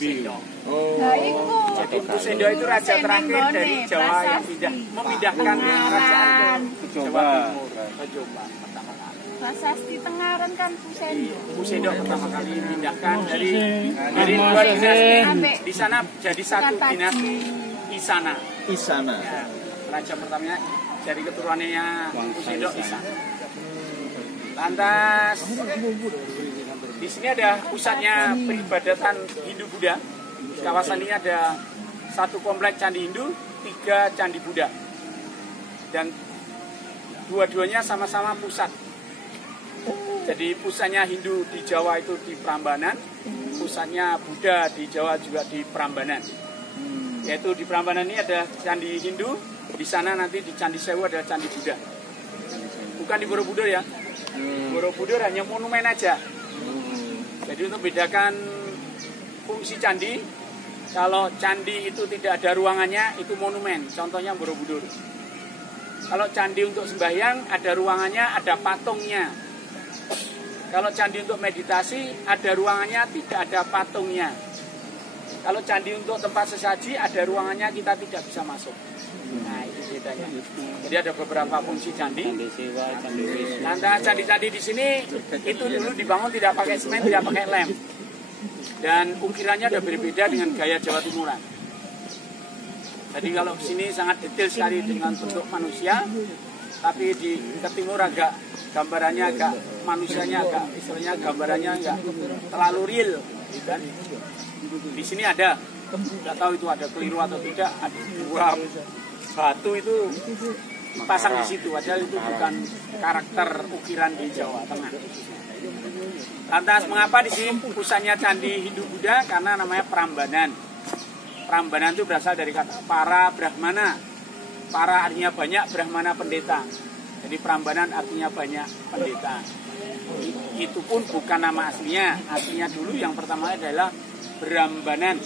Sendok. Jadi Empu Sendok itu raja terakhir dari Jawa yang memindahkan kerajaan ke Jawa Timur, ke Jombang pertama kali. Prasasti Tengaran kan Empu Sendok. Empu Sendok pertama kali dipindahkan dari dua dinasti. Di sana jadi satu dinasti Isana. Ya, raja pertamanya dari keturunannya Empu Sendok Isana. Lantas di sini ada pusatnya peribadatan Hindu Buddha. Di kawasan ini ada 1 komplek candi Hindu, 3 candi Buddha. Dan dua-duanya sama-sama pusat. Jadi pusatnya Hindu di Jawa itu di Prambanan, pusatnya Buddha di Jawa juga di Prambanan. Yaitu di Prambanan ini ada candi Hindu, di sana nanti di Candi Sewu ada candi Buddha. Bukan di Borobudur ya. Borobudur hanya monumen aja. Jadi untuk bedakan fungsi candi, kalau candi itu tidak ada ruangannya, itu monumen. Contohnya Borobudur. Kalau candi untuk sembahyang, ada ruangannya, ada patungnya. Kalau candi untuk meditasi, ada ruangannya, tidak ada patungnya. Kalau candi untuk tempat sesaji, ada ruangannya, kita tidak bisa masuk. Nah, itu bedanya. Jadi ada beberapa fungsi candi. Lantas candi-candi di sini itu dulu dibangun tidak pakai semen, tidak pakai lem. Dan ukirannya ada berbeda dengan gaya Jawa Timuran. Jadi kalau di sini sangat detail sekali dengan bentuk manusia, tapi di timur agak gambarannya agak manusianya agak istilahnya gambarannya enggak terlalu real, kan? Di sini ada, tidak tahu itu ada keliru atau tidak, ada 2 batu itu dipasang di situ, padahal itu bukan karakter ukiran di Jawa Tengah. Lantas mengapa di sini pusatnya candi Hindu Buddha? Karena namanya Prambanan. Prambanan itu berasal dari kata para Brahmana. Para artinya banyak, Brahmana pendeta. Jadi Prambanan artinya banyak pendeta. Itu pun bukan nama aslinya. Aslinya dulu yang pertama adalah Brambanan.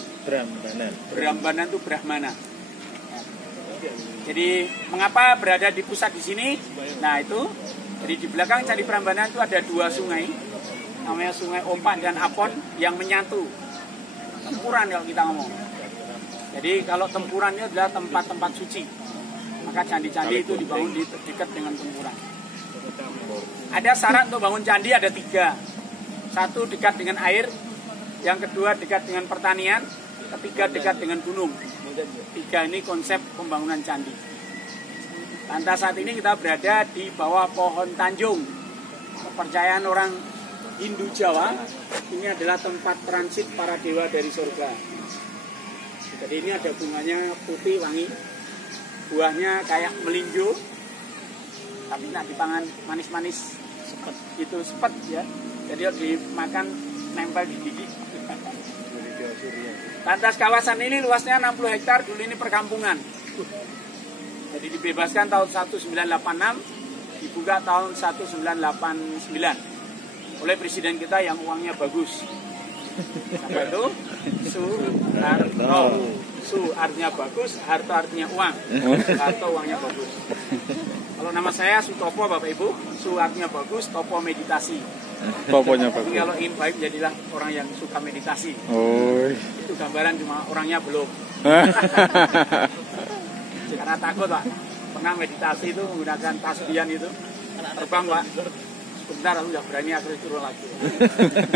Brambanan itu Brahmana. Jadi mengapa berada di pusat di sini? Nah itu, jadi di belakang Candi Prambanan itu ada 2 sungai, namanya Sungai Ompak dan Apon yang menyatu. Tempuran kalau kita ngomong. Jadi kalau tempuran itu adalah tempat-tempat suci, maka candi-candi itu dibangun di dekat dengan tempuran. Ada syarat untuk bangun candi ada 3. 1 dekat dengan air, yang kedua dekat dengan pertanian, ketiga dekat dengan gunung. 3 ini konsep pembangunan candi. Lantas saat ini kita berada di bawah pohon Tanjung. Kepercayaan orang Hindu Jawa, ini adalah tempat transit para dewa dari surga. Jadi ini ada bunganya putih wangi, buahnya kayak melinjo, tapi nak dipangan manis-manis, sepet ya. Jadi kalau dimakan nempel di gigi. Lantas kawasan ini luasnya 60 hektar, dulu ini perkampungan. Jadi dibebaskan tahun 1986, dibuka tahun 1989 oleh presiden kita yang uangnya bagus. Apa itu? Soeharto. Su artinya bagus, Harto artinya uang. Harto uangnya bagus. Kalau nama saya Sutopo Bapak Ibu, Su artinya bagus, Topo meditasi. Toponya bagus. Tapi kalau ingin baik jadilah orang yang suka meditasi. Oh. Itu gambaran, cuma orangnya belum. Karena takut Pak. Pernah meditasi itu menggunakan tasbihan itu. Terbang Pak. Sebentar aku nggak berani, akhirnya turun lagi.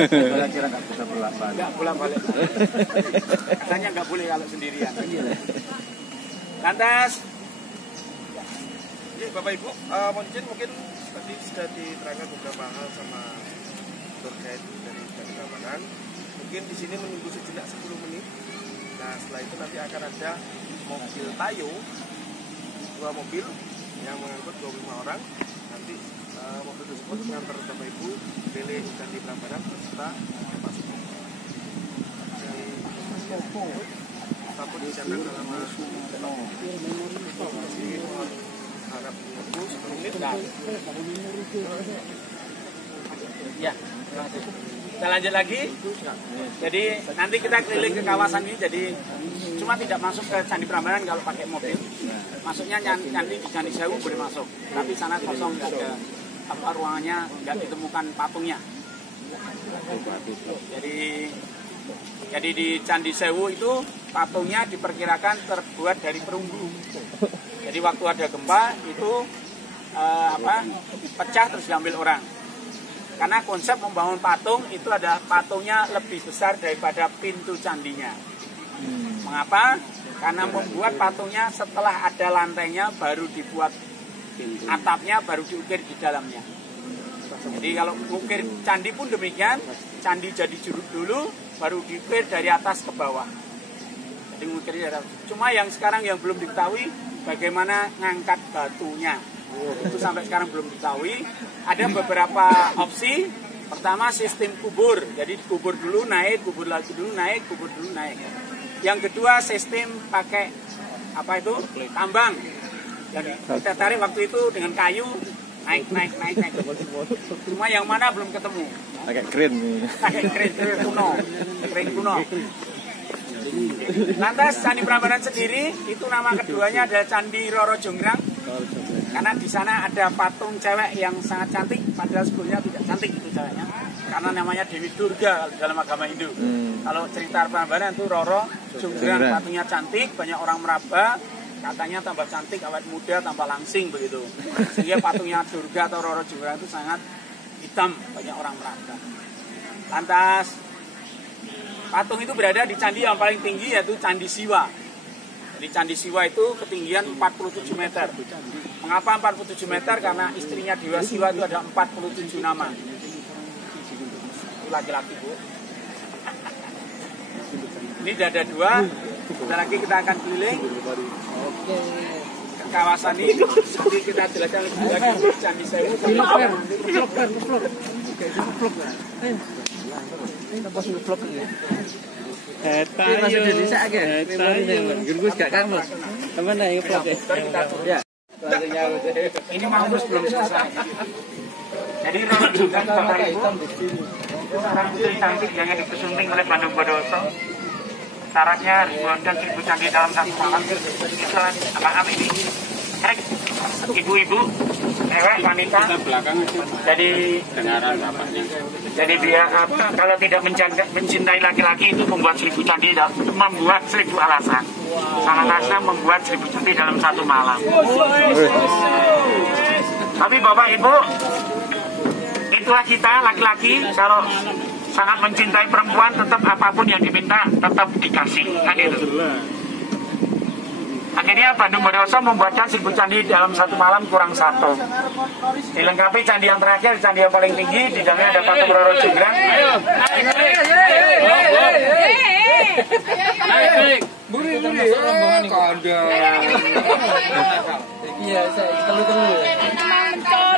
Kira-kira nggak bisa bolak-balik. Nggak bolak-balik. Katanya nggak boleh kalau sendirian. Lantas, Jadi Bapak Ibu, mohon izin mungkin tadi sudah diterangkan beberapa hal sama terkait dari Candi Prambanan. Mungkin di sini menunggu sejenak 10 menit. Nah setelah itu nanti akan ada mobil Tayo, 2 mobil yang mengangkut 25 orang. Nanti mobil tersebut mengantar Bapak Ibu keliling Candi Prambanan beserta Bapak Sugeng. Takut dicatat dalam harap menunggu 10 menit. ya, terima kasih. Kita lanjut lagi. Jadi nanti kita keliling ke kawasan ini. Jadi cuma tidak masuk ke Candi Prambanan kalau pakai mobil. Masuknya nanti di Candi Sewu boleh masuk. Tapi sana kosong, nggak ada ruangannya, nggak ditemukan patungnya. Jadi Jadi di Candi Sewu itu patungnya diperkirakan terbuat dari perunggu. Jadi waktu ada gempa itu pecah terus diambil orang. Karena konsep membangun patung itu ada patungnya lebih besar daripada pintu candinya. Mengapa? Karena membuat patungnya setelah ada lantainya baru dibuat atapnya, baru diukir di dalamnya. Jadi kalau ukir candi pun demikian, candi jadi juruk dulu, baru diukir dari atas ke bawah. Jadi ngukir dari atas. Cuma yang sekarang yang belum diketahui bagaimana ngangkat batunya. Itu sampai sekarang belum diketahui. Ada beberapa opsi. Pertama sistem kubur, jadi kubur dulu naik, kubur lagi dulu naik, kubur dulu naik. Yang kedua sistem pakai tambang. Jadi kita tarik waktu itu dengan kayu naik. Cuma yang mana belum ketemu. Pakai crane nih. Pakai crane kuno. Lantas Candi Prambanan sendiri itu nama keduanya adalah Candi Roro Jonggrang. Karena di sana ada patung cewek yang sangat cantik, padahal sebelumnya tidak cantik itu ceweknya. Karena namanya Dewi Durga dalam agama Hindu. Kalau cerita Prambanan itu Roro Jonggrang, patungnya cantik, banyak orang meraba, katanya tambah cantik, awet muda, tambah langsing begitu. Sehingga patungnya Durga atau Roro Jonggrang itu sangat hitam, banyak orang meraba. Lantas patung itu berada di candi yang paling tinggi yaitu Candi Siwa. Jadi Candi Siwa itu ketinggian 47 meter. Mengapa 47 meter? Karena istrinya Dewa Siwa itu ada 47 nama. Itu laki-laki, Bu. Ini sudah ada 2. Sebentar lagi kita akan keliling ke kawasan ini. Nanti kita jelaskan lebih lagi Candi Sewu. Masih di desa aja. Gurgus gak Kang Mas. Temen ae ngeplok ya. Ini Maurus belum selesai. Jadi Roro Jonggrang Bapak Ibu, seorang putri cantik yang dipesunting oleh Bandung Bondowoso. Syaratnya ribuan dan 1000 candi dalam satu malam. Itulah apa ini? Ibu-ibu, cewek, wanita. Jadi dia kalau tidak mencintai laki-laki itu membuat 1000 candi, membuat 1000 alasan. Salah satu membuat 1000 candi dalam satu malam. Tapi Bapak Ibu, itulah kita laki-laki kalau sangat mencintai perempuan, tetap apapun yang diminta tetap dikasih, kan itu. Akhirnya Bandung Bondowoso membuatkan 1000 candi dalam satu malam kurang 1. Dilengkapi candi yang terakhir, candi yang paling tinggi, di dalamnya ada patung Roro Jonggrang.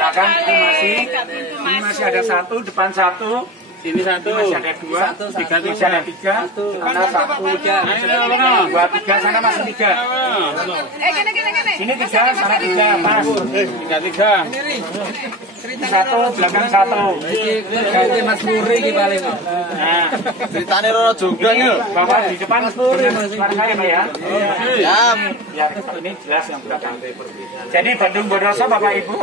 Bahkan ini masih ada 1, depan 1. Sini 1, masih ada 2, 3, masih ada 3, sana 1, 2, 3, sana masih 3. Sini 3, sana 3, pas. 3. Ini 1, belakang 1. Ganti Mas Puri iki paling. Nah, Ceritanya Roro Jonggrang yuk. Bapak di depan suara saya Pak ya. Ya. Ya, ini jelas yang belakang. Jadi Bandung Bondowoso Bapak Ibu,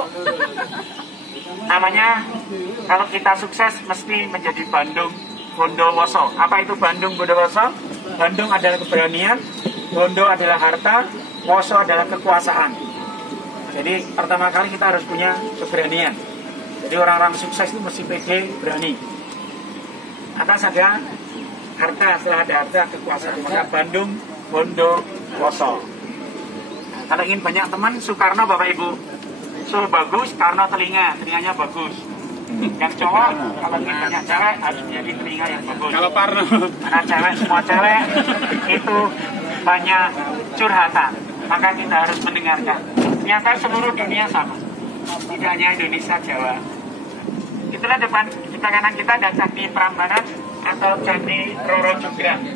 namanya kalau kita sukses mesti menjadi Bandung Bondowoso. Apa itu Bandung Bondowoso? Bandung adalah keberanian, Bondo adalah harta, Woso adalah kekuasaan. Jadi pertama kali kita harus punya keberanian. Jadi orang-orang sukses itu mesti pede, berani. Atas ada harta, setelah ada harta, kekuasaan. Maka Bandung Bondowoso. Kalau ingin banyak teman, Soekarno Bapak Ibu. So bagus karena telinganya bagus. Yang cowok kalau ingin banyak cewek harus menjadi telinga yang bagus. Kalau Parno. Karena semua cewek itu banyak curhatan, maka kita harus mendengarkan. Ternyata seluruh dunia sama, tidak hanya Indonesia, Jawa. Itulah depan kita, kanan kita ada Candi Prambanan atau Candi Roro Jonggrang.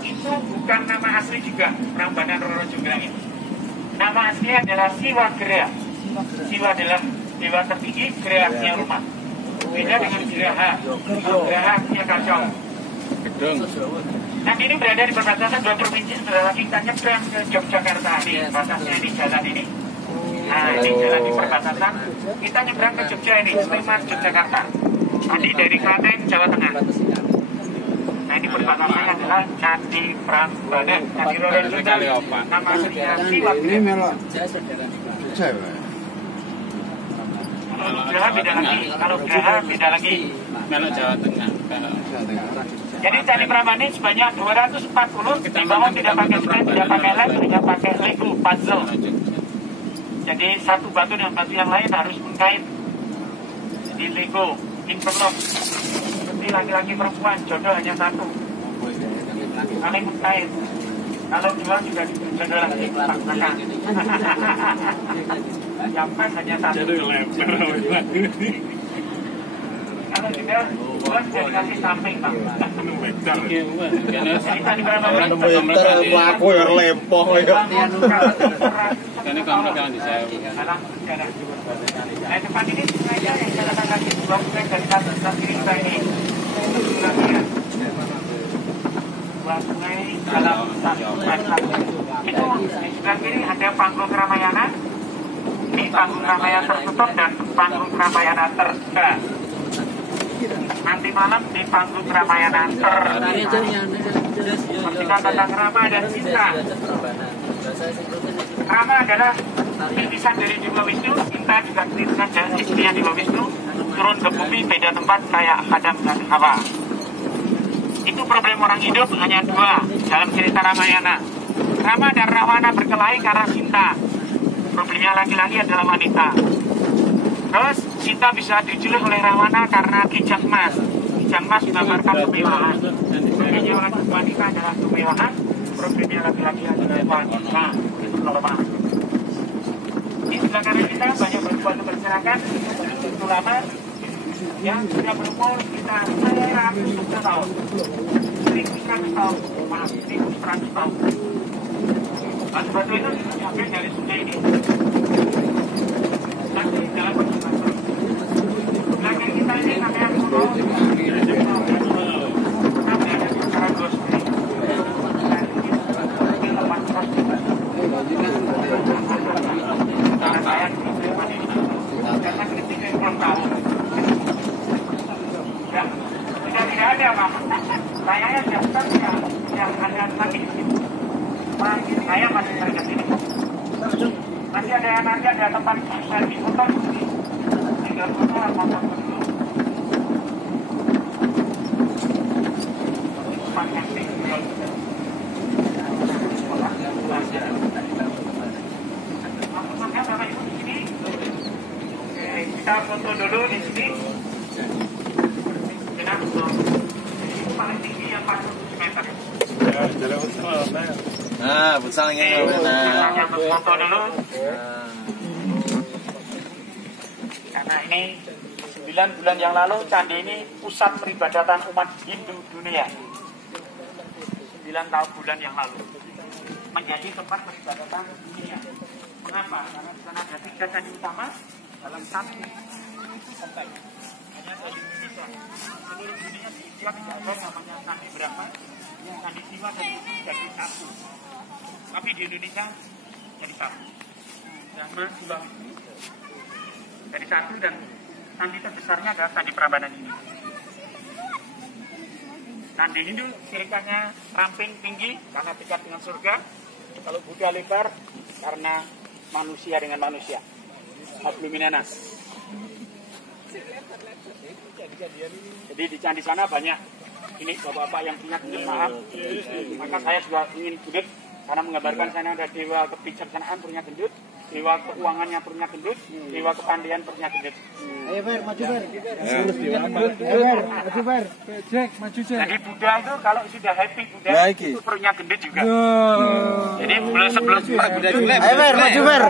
Itu bukan nama asli juga Prambanan Roro Jonggrang ini. Nama aslinya adalah Siwa Gera. Siwa adalah dewa tertinggi, Gera artinya rumah. Beda dengan Geraha. Geraha artinya kacau. Nah ini berada di perbatasan 2 provinsi. Setelah lagi kita nyebrang ke Yogyakarta di batasnya di jalan ini. Nah ini jalan di perbatasan. Kita nyebrang ke Jogja ini, Sleman, Yogyakarta. Tadi dari Klaten, Jawa Tengah. Nah Jadi perbatasannya adalah Candi Prambanan. Candi Roro itu nama aslinya Siwak. Ini melok. Kalau Graha beda lagi. Kalau Graha beda lagi. Melok Jawa Tengah. Jadi Candi Prambanan sebanyak 240. Di bawah tidak pakai semen, tidak pakai lem, hanya pakai Lego puzzle. Jadi satu batu dengan batu yang lain harus mengkait. Jadi Lego, interlock. Seperti laki-laki perempuan, jodoh hanya satu. Saling mengkait. Kalau dua juga jodoh lagi paksakan. Yang pas hanya satu. Kalau juga dua sudah dikasih samping, Pak. Jadi Candi Prambanan Aku ya lempoh ya. Karena kamu jangan disewa. Nah, depan ini sungainya yang jalan kaki dua sungai dari sebelah kiri kita ini. Dua sungai dalam satu sungai. Itu di sebelah kiri ada panggung Ramayana. Ini panggung Ramayana tertutup dan panggung Ramayana terbuka. Nanti malam di panggung Ramayana terbuka. Cerita tentang Rama dan Sita. Rama adalah titisan dari Dewa Wisnu, Sita juga titisan dari istrinya Dewa Wisnu, turun ke bumi beda tempat kayak Adam dan Hawa. Itu problem orang hidup hanya dua dalam cerita Ramayana. Rama dan Rawana berkelahi karena cinta. Problemnya laki-laki adalah wanita. Terus Sita bisa diculik oleh Rawana karena kijang emas. Kijang emas menggambarkan kemewahan. Problemnya wanita adalah kemewahan. Problemnya laki-laki adalah wanita. Itu normal. Di sebelah kanan kita banyak batu-batu berserakan. Itu lama yang sudah berumur sekitar 100 tahun. 1.100 tahun. Maaf, 1.100 tahun. Batu-batu itu diambil dari sungai ini. Nanti dalam batu-batu. Belakang kita ini namanya Kuno. Nanti ada sekarang Gosri. Karena saya karena ketika 10 tahun. Ya, tidak ada Pak. Saya daftar yang ada lagi di sini. Saya masih kerja sini. Masih ada yang nanti ada tempat selfie foto di sini. Tinggal foto atau foto dulu. Pakai tinggal. Kita foto dulu di sini. Kita foto. Ini paling tinggi yang 40 meter. Nah, putsangnya Nah, foto dulu. Karena ini 9 bulan yang lalu candi ini pusat peribadatan umat Hindu dunia. 9 tahun bulan yang lalu menjadi tempat peribadatan dunia. Mengapa? Karena di sana ada 3 candi utama dalam satu konteks. Hanya candi Indonesia. Seluruh dunia di India tidak ada namanya Candi Brahma, Candi Siwa dan jadi satu. Tapi di Indonesia jadi satu. Brahma Siwa jadi satu dan candi terbesarnya adalah Candi Prambanan ini. Candi Hindu cirikannya ramping tinggi karena dekat dengan surga. Kalau Buddha lebar karena manusia dengan manusia. Habluminanas. Jadi di candi sana banyak. Ini bapak-bapak yang punya gendut, maaf. Maka saya juga ingin gendut karena menggambarkan sana ada dewa kebijaksanaan punya gendut, dewa keuangannya punya gendut, dewa kepandian punya gendut. Ayo Fer, maju Fer. Maju Fer. Jack, maju Jack. Jadi Buddha itu kalau sudah happy Buddha itu perutnya gendut juga. Jadi sebelum Ayo Fer, maju Fer.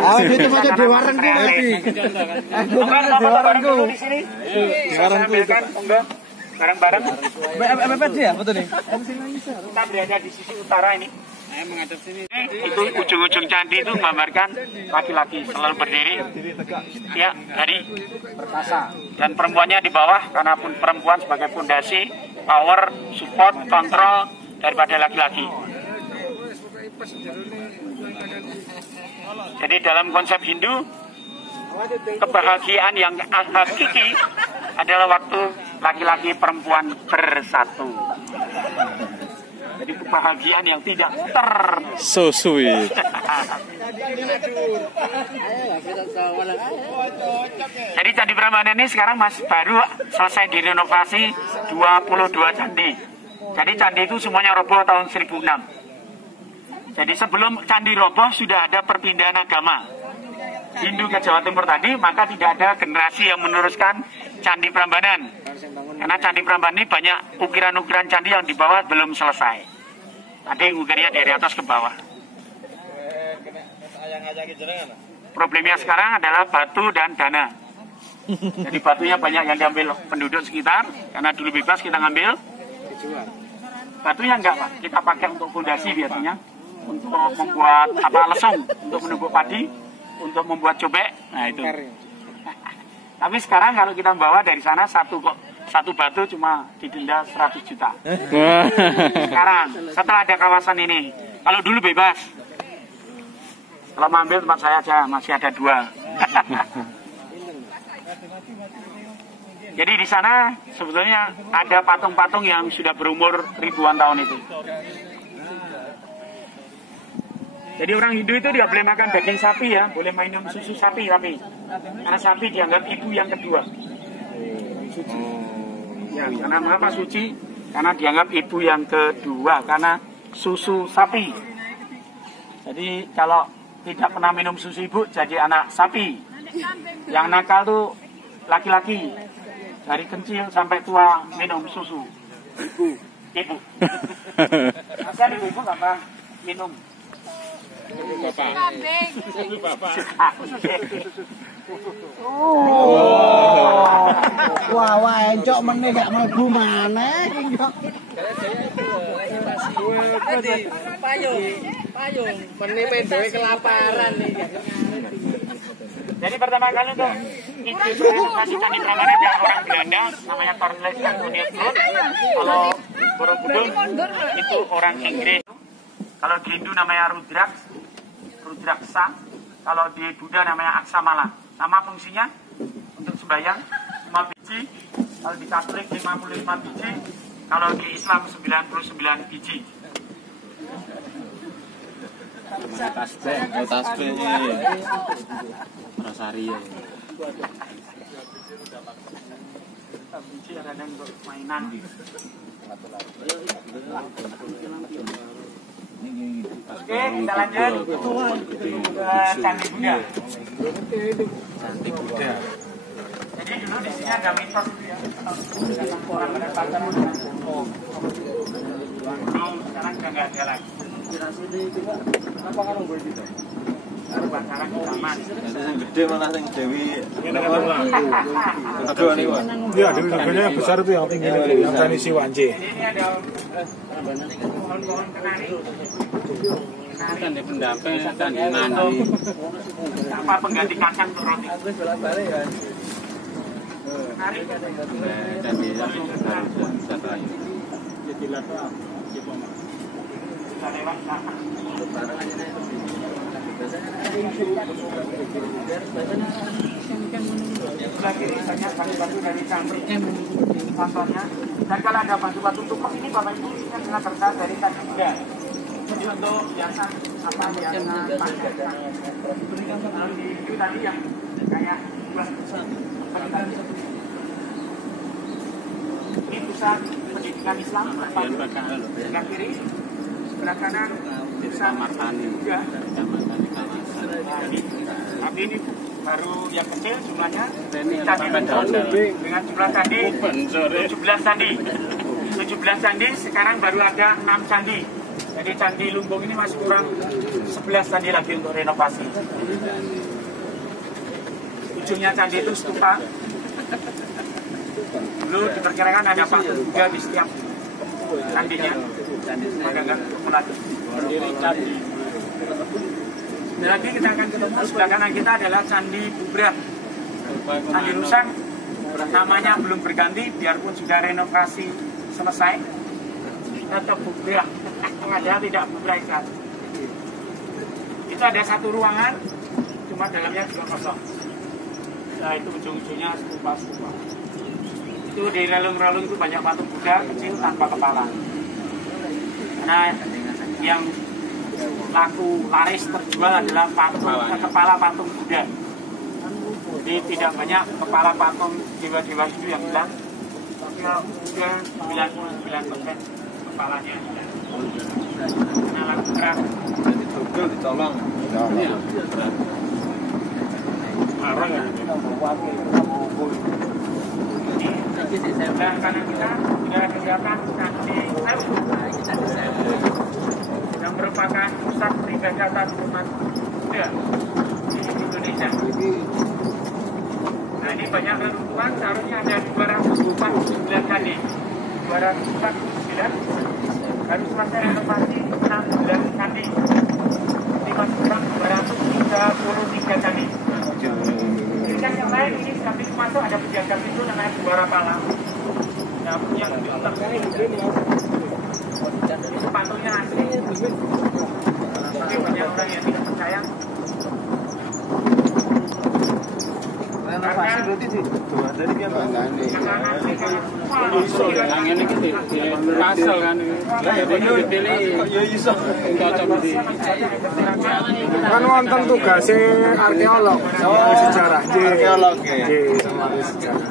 Ayo itu maju dewaran ku happy. Bareng dulu di sini. Dewaran ku kan, enggak. Bareng-bareng. Apa ya foto nih? Kita berada di sisi utara ini. Saya menghadap sini. Itu ujung-ujung candi itu menggambarkan laki-laki selalu berdiri. Ya, dari perkasa. Dan perempuannya di bawah karena pun perempuan sebagai fondasi, power, support, kontrol daripada laki-laki. Jadi dalam konsep Hindu, kebahagiaan yang hakiki adalah waktu laki-laki perempuan bersatu. Jadi kebahagiaan yang tidak So sweet. Jadi Candi Prambanan ini sekarang masih baru selesai direnovasi 22 candi. Jadi candi itu semuanya roboh tahun 1006. Jadi sebelum candi roboh sudah ada perpindahan agama Hindu ke Jawa Timur tadi, maka tidak ada generasi yang meneruskan Candi Prambanan. Karena Candi Prambanan ini banyak ukiran-ukiran candi yang di bawah belum selesai. Tadi ukirnya dari atas ke bawah. Problemnya sekarang adalah batu dan dana. Jadi batunya banyak yang diambil penduduk sekitar, karena dulu bebas kita ngambil. Batunya enggak, Pak. Kita pakai untuk fondasi biasanya, untuk membuat lesung, untuk menumbuk padi, untuk membuat cobek. Nah itu. Tapi sekarang kalau kita bawa dari sana satu batu cuma didenda 100 juta. Sekarang setelah ada kawasan ini, kalau dulu bebas. Kalau mau ambil tempat saya aja, masih ada 2. Jadi di sana sebetulnya ada patung-patung yang sudah berumur ribuan tahun itu. Jadi orang Hindu itu tidak boleh makan daging sapi ya, boleh minum susu sapi tapi karena sapi dianggap ibu yang kedua. Suci. Ya, karena mengapa suci? Karena dianggap ibu yang kedua karena susu sapi. Jadi kalau tidak pernah minum susu ibu jadi anak sapi. Yang nakal tuh laki-laki. Dari kecil sampai tua minum susu ibu. Masa ibu nggak pernah minum. Bapak. Wah, encok meneh gak mlebu maneh. Payung. Meneh pendoe kelaparan nih. Jadi pertama kali untuk ide renovasi Candi Prambanan ada orang Belanda namanya Cornelis Antonius Groot. Kalau Borobudur itu orang Inggris. Kalau di Hindu namanya Rudraksa. Kalau di Buddha namanya Aksamala. Sama fungsinya untuk sembahyang 5 biji. Kalau di Katolik 55 biji. Kalau di Islam 99 biji. Tasbih. Rosari ya. Biji ada untuk mainan. Oke, kita lanjut ke Candi Buddha. Candi Buddha. Jadi dulu di sini ada mitos ya. Orang mendapatkan sekarang sudah nggak ada lagi. Apa kan nggo iki to? Kebakaran di taman. Yang gede malah yang Dewi. Aduh nih Pak. Iya, Dewi yang besar itu yang tinggi itu, yang Tanisi Wanje. Ini ada pohon-pohon kenari. Kan di pendamping kan di mana? Apa pengganti kacang untuk roti? Kenari. Candi Sudah lewat sana. Sebelah kiri banyak batu-batu dari Candi. Contohnya, dan kalau ada batu-batu tumpeng ini Bapak Ibu ini adalah berasal dari Candi Buddha. Jadi untuk hiasan apa hiasan panjang. Kalau di itu tadi yang kayak ini pusat pendidikan Islam. Sebelah kiri, sebelah kanan pusat juga. Tapi ini baru yang kecil jumlahnya candi dengan jumlah candi 17 candi. 17 candi sekarang baru ada 6 candi. Jadi Candi Lumbung ini masih kurang 11 candi lagi untuk renovasi. Ujungnya candi itu stupa. Dulu diperkirakan ada patung juga di setiap candinya. Maka nggak cukup lagi. Dan lagi kita akan ketemu sebelah kanan kita adalah Candi Bubrah. Candi Rusak namanya belum berganti biarpun sudah renovasi selesai. Tetap Bubrah. Ada tidak Bubrah Islam. Itu ada satu ruangan, cuma dalamnya juga kosong. Nah itu ujung-ujungnya stupa-stupa. Itu di relung-relung itu banyak patung Buddha kecil tanpa kepala. mana yang laku laris terjual adalah kepala patung Buddha. Jadi tidak banyak kepala patung dewa-dewa itu yang hilang, tapi Buddha 99% kepalanya. Nah, laku keras. Jadi double dicolong. Iya. Larang ya. Di sebelah kanan kita sudah disediakan Candi Sewu yang merupakan pusat peribadatan umat Buddha di Indonesia. Nah, ini banyak reruntuhan, seharusnya ada 249 candi. 249 harus selesai renovasi 16 candi. Masih kurang 233 candi. Jadi yang lain ini setiap pintu masuk ada penjaga pintu namanya Dwara Pala. Nah, yang di otak ini sepatunya asli. Tapi banyak orang yang tidak percaya. Renovasi berarti sih. Dari yang Yang ini pasal kan. ya iso. Kan wonten tugase arkeolog sama sejarah. Arkeolog ya. Sama sejarah.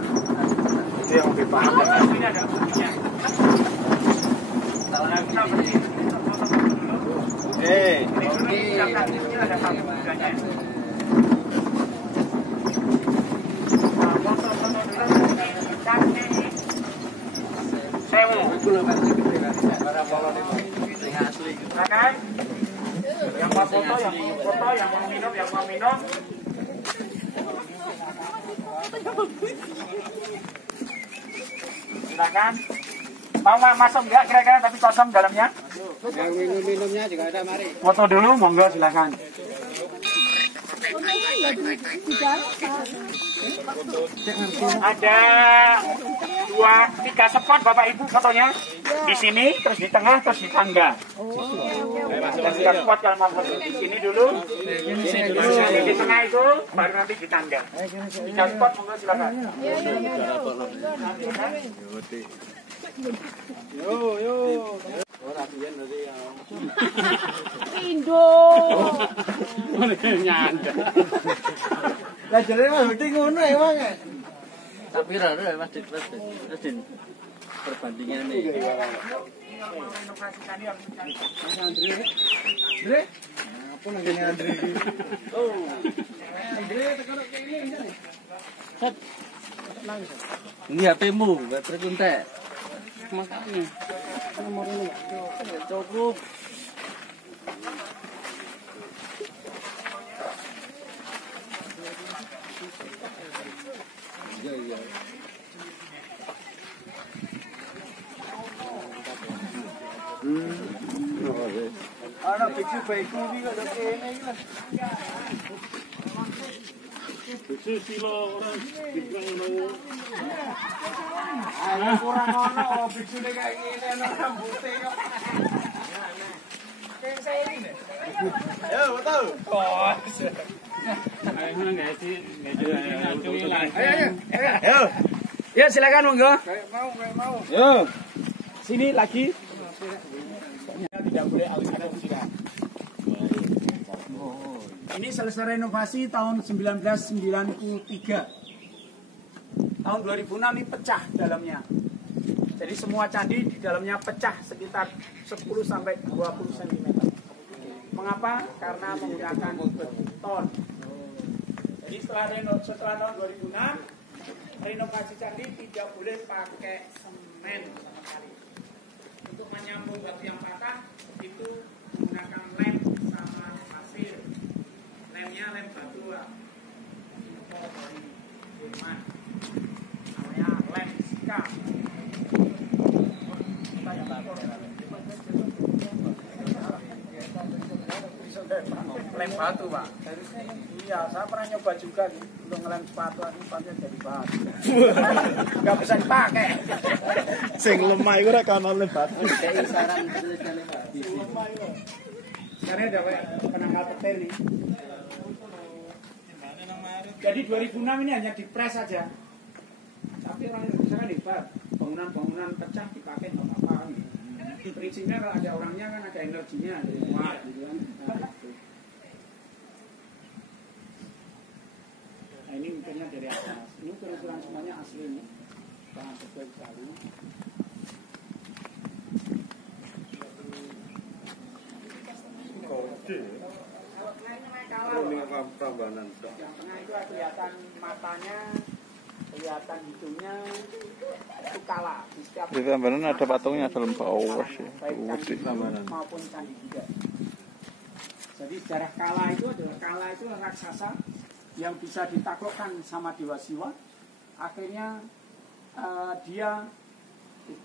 Itu yang lebih paham. Ini ada buktinya. Ini ada satu buktinya. Sewu. Silakan. Yang mau foto, yang mau minum. Silakan. Mau masuk enggak kira-kira tapi kosong dalamnya? Yang minum-minumnya juga ada, mari. Foto dulu, monggo silakan. Ada 2-3 spot Bapak Ibu fotonya. Di sini, terus di tengah, terus di tangga. Ada 3 spot kalau mau foto di sini dulu. Di tengah itu, baru nanti di tangga. 3 spot, monggo silakan. Indo. Nyanda. Lah jare mah bukti ngono ya, Mang. Tapi rada Mas Dit, perbandingan nih. Andre? Apa nang Andre iki? Oh. Andre tekan kene. Ini HP-mu, baterai kuntek. Makanya. Nomor ini cukup. Iya. Ana biksu baiku iki kok kene iki lah. Silo orang ngono. Ayo kurang ono biksune kayak ngene ana rambute kok. Kayak saya ini. Ayo, betul. Ayo nggak sih? Ayo. Ya silakan monggo. Mau. Yo. Sini lagi. Tidak boleh ada musik. Ini selesai renovasi tahun 1993. Tahun 2006 ini pecah dalamnya. Jadi semua candi di dalamnya pecah sekitar 10 sampai 20 cm. Mengapa? Karena menggunakan beton. Jadi setelah tahun 2006 renovasi candi tidak boleh pakai semen sama sekali. Untuk menyambung batu yang patah itu menggunakan lem sama pasir. Lemnya lem batu impor dari Jerman, namanya lem Sika. Kita yang impor lem batu, Pak. Iya, saya pernah nyoba juga nih untuk ngelem sepatu, sepatunya jadi batu. Nggak bisa dipakai. Sing lemah iku ora kana lem batu. Karena ada penangkal petir nih. Jadi 2006 ini hanya dipres saja. Tapi orang Indonesia kan hebat. Bangunan-bangunan pecah dipakai nggak apa-apa. Prinsipnya kalau ada orangnya kan ada energinya, ada yang kuat gitu kan. Nah, ini ukurnya dari atas. Ini ukuran semuanya asli ini. Sangat sesuai sekali. Yang tengah itu kelihatan matanya, kelihatan hidungnya, itu kala. Di Tambanan ada patungnya dalam bawah sih. Baik candi maupun candi Buddha. Jadi sejarah kala itu adalah raksasa yang bisa ditaklukkan sama Dewa Siwa. Akhirnya dia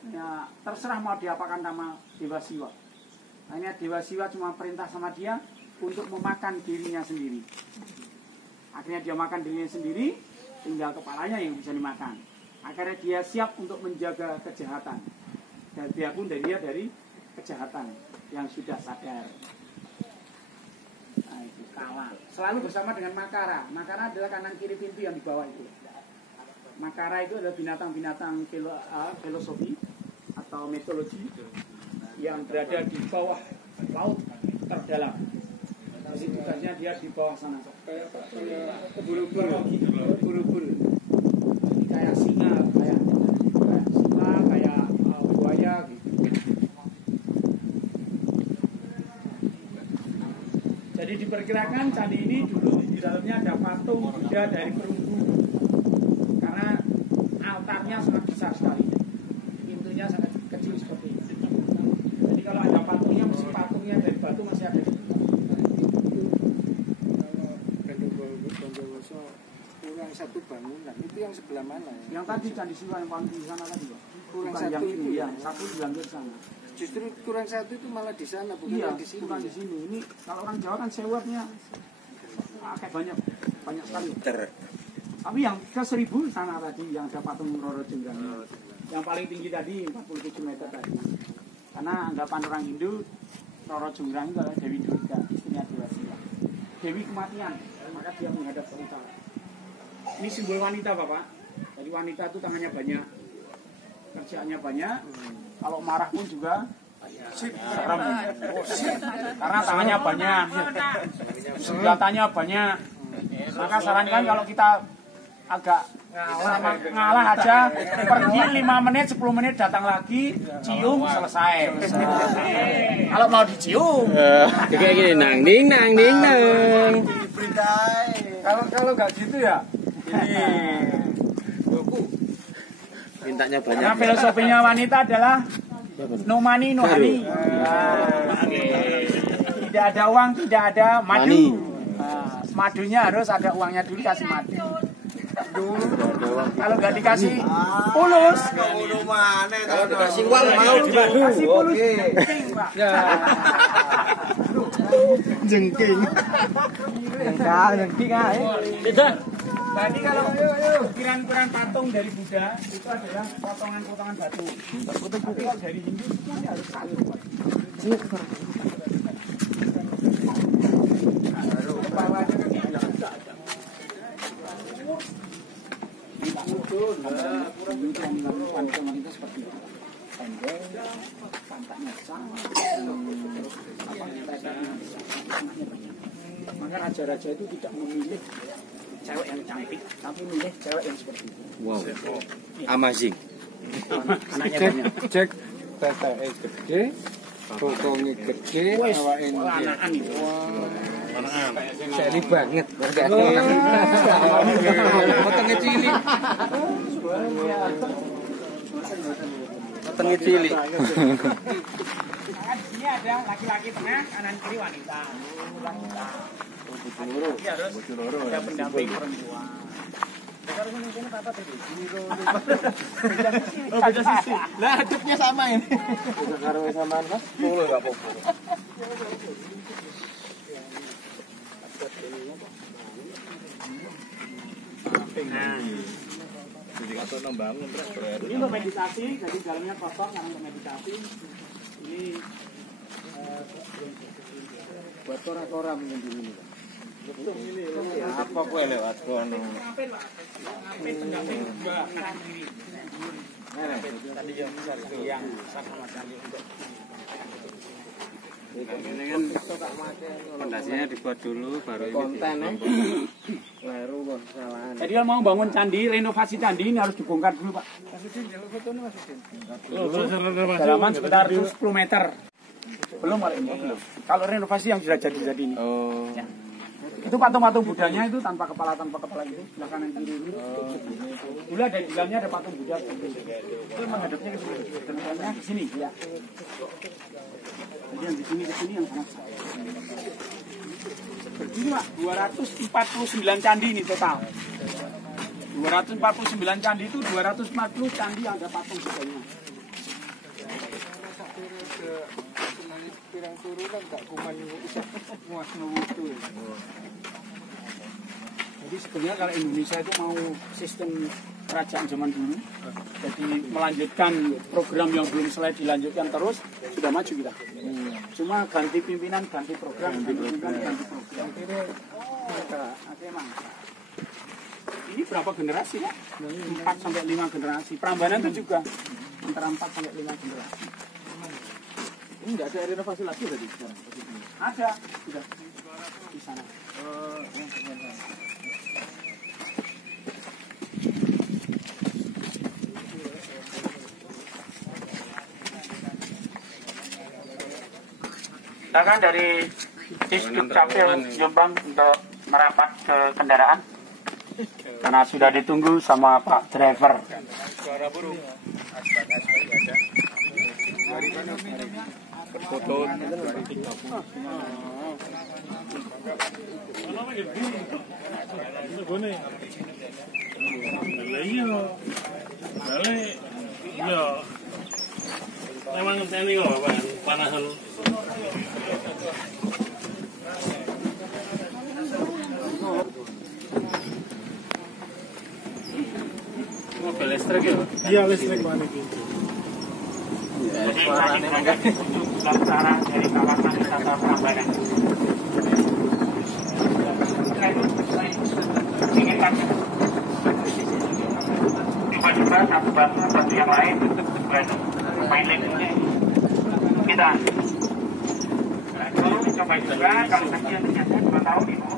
ya, terserah mau diapakan nama Dewa Siwa. Akhirnya Dewa Siwa cuma perintah sama dia untuk memakan dirinya sendiri. Akhirnya dia makan dirinya sendiri, tinggal kepalanya yang bisa dimakan. Akhirnya dia siap untuk menjaga kejahatan. Dan dia pun dari kejahatan yang sudah sadar. Nah, itu Kala. Selalu bersama dengan Makara. Makara adalah kanan kiri pintu yang di bawah itu. Makara itu adalah binatang-binatang filosofi atau mitologi yang berada di bawah laut terdalam. Jadi tugasnya dia di bawah sana. Kayak buru-buru. Kayak singa, kayak buaya gitu. Jadi diperkirakan candi ini dulu di dalamnya ada patung Buddha dari perunggu. Karena altarnya sangat besar sekali. Pintunya sangat kecil seperti ini. Jadi kalau ada patungnya, mesti patungnya dari batu masih ada. Kurang satu bangunan itu yang sebelah mana ya? Yang tadi Candi Siwa yang paling di sana tadi, Pak. Kurang Bukan satu yang itu ini, ya? satu di di sana. Justru kurang satu itu malah di sana, bukan Iya, di sini. bukan di sini. Ini kalau orang Jawa kan sewotnya kayak banyak sekali. Tapi yang ke 1000 sana tadi yang ada patung Roro Jonggrang. Yang paling tinggi tadi 47 meter tadi. Karena anggapan orang Hindu Roro Jonggrang itu adalah Dewi Durga, istrinya Dewa Siwa. Dewi kematian, maka dia menghadap ke utara. Ini simbol wanita, Bapak. Jadi wanita itu tangannya banyak, kerjaannya banyak. Kalau marah pun juga serem. Karena tangannya banyak, senjatanya banyak. Maka sarankan kalau kita agak ngalah aja, pergi 5 menit, 10 menit datang lagi, cium selesai. Kalau mau dicium, Kayak gini, nang ding. kalau nggak gitu ya. Mintanya banyak. Karena filosofinya wanita adalah no money, no honey. Tidak ada uang, tidak ada madu. Madunya harus ada uangnya dulu, kasih madu. Kalau nggak dikasih pulus, Kalau dikasih uang mau dimadu. kasih pulus. Jengking. Tadi kalau ukuran patung dari Buddha itu adalah potongan-potongan batu. Tapi kalau dari Hindu semuanya harus kayu. Bawahnya kan itu seperti itu. Pendek, pantatnya sama, maka raja-raja itu tidak memilih cewek yang cantik, tapi milih cewek yang seperti itu. Wow, amazing. Anaknya banyak. Cek teteke gede, bokongnya gede, awake Anakan itu. seri banget. Potongnya cilik. Potongnya cilik. Di sini ada laki-laki tengah, kanan kiri wanita. Laki-laki harus ada pendamping perempuan. Beda sisi. Lah hadapnya sama ini. Karo samaan Mas, polo enggak apa-apa. Ini untuk meditasi, jadi dalamnya kosong karena untuk meditasi. Ini Buat kora-kora mungkin di sini. Apa kowe lewat kono? pendamping, pendamping dua kanan kiri. Tadi yang besar sama candi untuk ini kan fondasinya dibuat dulu baru ini konten baru kesalahan. Jadi kalau mau bangun candi, renovasi candi ini harus dibongkar dulu Pak. Kedalaman sekitar 10 meter. Belum Pak ini, belum. Kalau renovasi yang sudah jadi ini. Ya. Itu patung-patung Budanya itu tanpa kepala itu sebelah kanan kiri ini. Dulu ada di dalamnya ada patung Buddha. Itu menghadapnya ke sini. Dan menghadapnya ke sini ya. Jadi yang di sini ke sini yang sangat besar. Begini Pak, 249 candi ini total. 249 candi itu 240 candi yang ada patung Budanya. Pirang turu kan gak kuman bisa muas nuwutu. Jadi sebenarnya kalau Indonesia itu mau sistem kerajaan zaman dulu, jadi melanjutkan program yang belum selesai dilanjutkan terus, sudah maju kita. Cuma ganti pimpinan, ganti program, ganti program. Ini berapa generasi ya? 4 sampai 5 generasi. Prambanan itu juga antara 4 sampai 5 generasi. Ini nggak ada renovasi lagi tadi sekarang? Ada, sudah di sana. Silakan dari Distrik Capil Jombang untuk merapat ke kendaraan karena sudah ditunggu sama Pak driver. Suara burung. Foto Memang ini kok panasan. Mobil listrik ya? Iya listrik mana gitu. Suaranya enggak sekarang dari kawasan wisata Prambanan. Coba-coba satu batu yang lain main lagi kita. Dulu coba juga kalau kecil ternyata 2 tahun itu.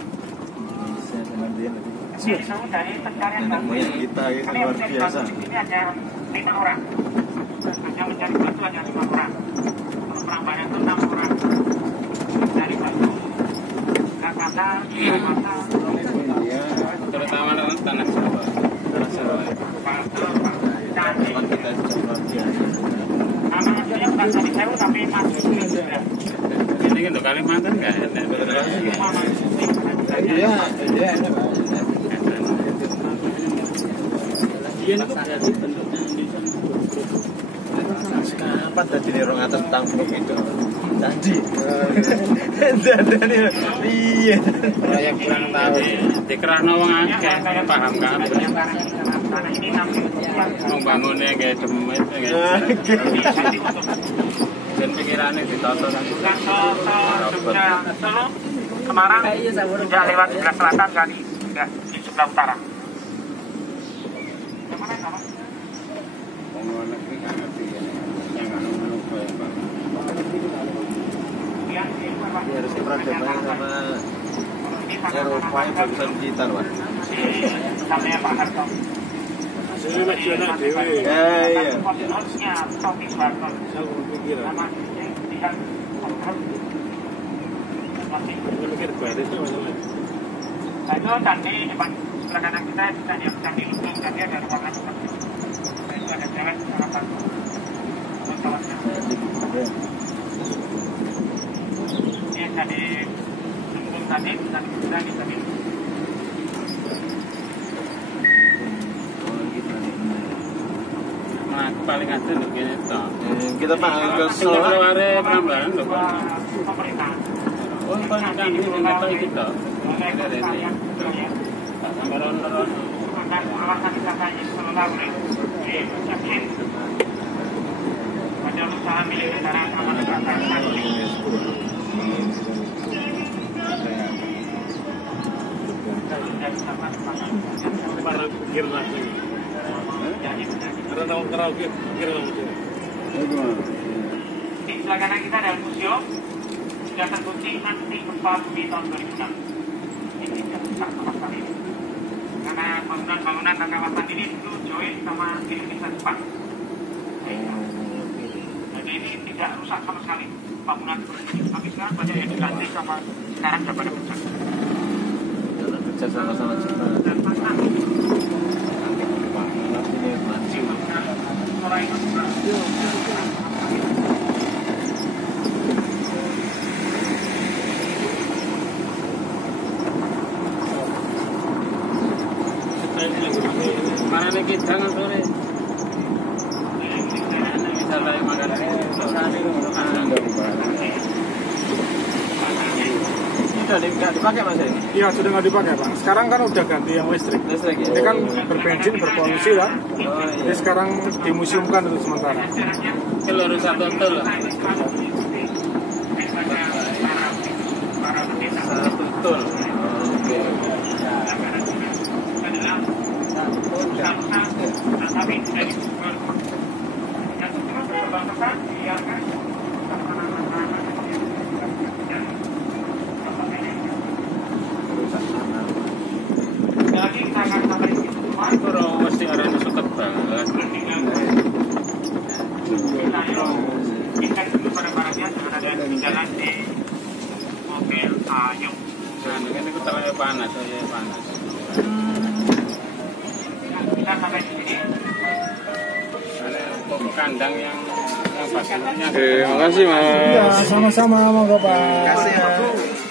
Ini semua dari pencarian kita ini luar biasa. Ini hanya 5 orang. Yang mencari batu hanya 5 orang. Prambanan itu 6 orang. Dari batu, Krakatau, Terutama tanah Jawa. Tanah Jawa. batu, candi. Kita luar biasa. Nama aslinya bukan Candi Sewu tapi masuk sudah. Ini untuk Kalimantan nggak ada. Iya, iya. Dia itu bentuknya Kenapa tadi nih orang atas tampuk itu? Tadi. Tadi. Iya. Proyek kurang tahu. Dikerahno wong akeh paham kan? ini namanya Wong bangunnya kayak demit kayak. Dan pikirannya ditata bukan Jogja Solo, Semarang, sudah lewat sebelah selatan kali, sudah di sebelah utara. Harusnya peradaban sama Eropa yang bagusan kita loh. Namanya Pak Harto. Ini masih anak dewe. Iya. Koordinatnya Tommy Barton. Nama tidak kontrol. Mikir baris itu macam-macam. Nah itu candi depan sebelah kanan kita itu candi Lutung, tadi ada ruangan seperti itu. Nah itu ada cewek sama Barton. Ini candi Lutung tadi kita di tadi. Nah, paling aja loh gini toh. Kita pak ke Kalau Solo. keluarnya Prambanan loh. Pemerintah. Oh, paling kan ini nggak tahu itu toh. Oleh Sampai ron-ron. dan kawasan wisata Solo-Laure yakin pada usaha milik negara sama negara Para pikir lagi. Karena tahu Di sebelah kanan kita ada museum sudah terkunci anti gempa bumi tahun 2006. Ini tidak rusak sama sekali. Karena bangunan-bangunan kawasan ini itu join sama Indonesia Jepang. Jadi ini tidak rusak sama sekali bangunan seperti ini. Tapi sekarang banyak yang diganti sama sekarang sudah pada rusak. Kerja sama-sama Jepang. Dan pasang Ini maju. mulai Mana lagi jangan sore. Bisa lagi makan. Sudah nggak dipakai Mas ini? Iya, sudah nggak dipakai Pak. Sekarang kan udah ganti yang listrik. Listrik ya? Ini kan berbensin, berpolusi kan. Oh Jadi iya. sekarang dimuseumkan untuk sementara. Keluru satu tol. Satu tol. Oke. tapi sudah dijual. Yang kedua berkembang pesat biarkan lagi kita akan sampai di situ semua. Kalau mesti orang itu suka banget. Kita dulu barang-barangnya sudah ada di jalan di mobil kayu. Nah, ini kita terlalu panas, ya panas. Kita sampai di sini. Ada kandang yang pastinya. Terima kasih Mas. Ya, sama-sama monggo Pak. Kasih ya.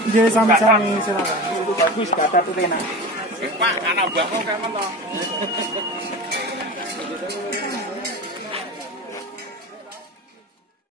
Iya, sami-sami silakan. Bagus, kata tuh enak. Pak, anak bapak kan